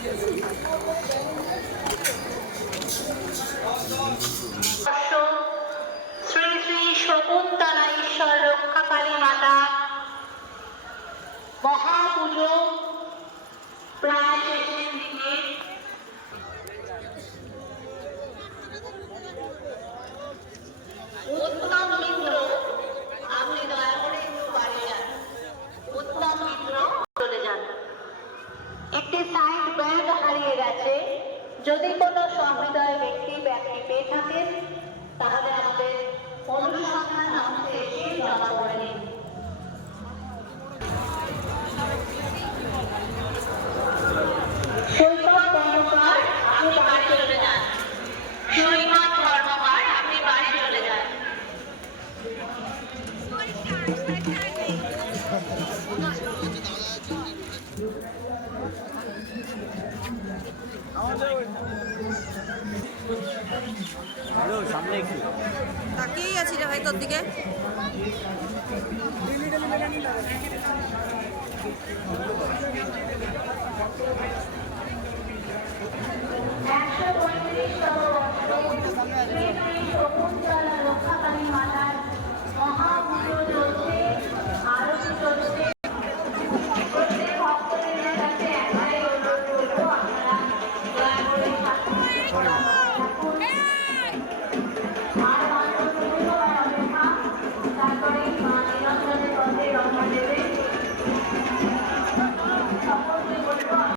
শ্রী শ্রী শকুন্তলা ঈশ্বর রক্ষাকালী মাতা মহাপুজো প্রায় শেষের দিকে। উত্তম মিত্র, আপনি দয়া করে একটু বাড়ি যান। উত্তম মিত্র চলে যান। একটি সাইড ব্যাগ হারিয়ে গেছে। যদি কোনো সহৃদয় ব্যক্তি ব্যাগটি পেয়ে থাকেন তাহলে আমাদের অনুসন্ধান অংশে এসে জমা করে নিন। সৈকত কর্মকার, আপনি বাড়ি চলে যান। সৈকত কর্মকার, আপনি বাড়ি চলে যান। সামনে একটু তাকিয়েই আছি রে ভাই তোর দিকে। শকুন্তলা রক্ষাকালী মাতার মহাপুজো চলছে, আরতি চলছে। প্রত্যেক ভক্তদের কাছে একটাই অনুরোধ করবো, আপনারা দয়া করে আর মাত্র 2 সময় অপেক্ষা, তারপরে মা নিরঞ্জনের পথে রওনা দেবে।